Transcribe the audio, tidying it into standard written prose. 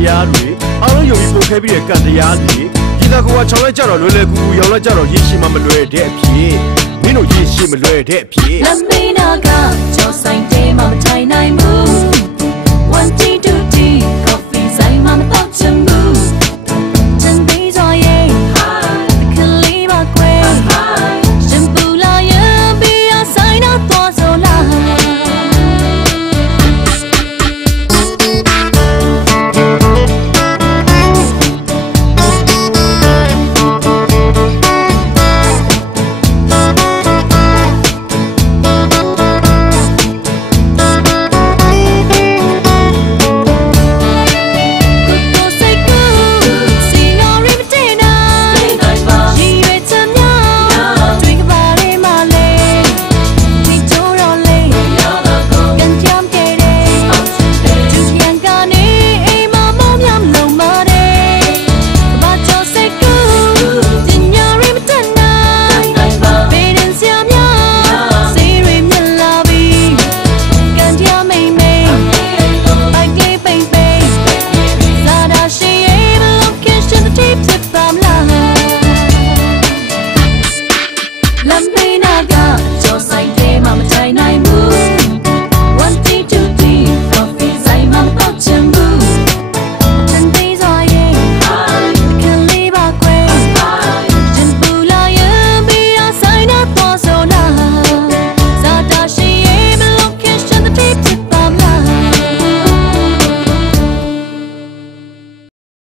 တရားတွေအားလုံးယုံကြည်ပို့ခဲ့ပြီးတဲ့ကံတရားတွေဒီသာကွာချောင်းလိုက်ကြတော့လွယ်လွယ်ကူကူရောင်းလိုက်ကြတော့ရရှိမှမလွယ်တဲ့အဖြစ်မင်းတို့ရရှိမလွယ်တဲ့အဖြစ်လမ်းမေးနာကကြောဆိုင်တဲမှာမထိုင်နိုင်ဘူး1 tea 2 tea coffee ဆိုင်မှာမတော့ချင်ဘူးချင်သေးဆိုရင်ကလေးမကွယ်ရှင်ပူလာရင်ပြီးရဆိုင်တော့သွားဆိုလားLove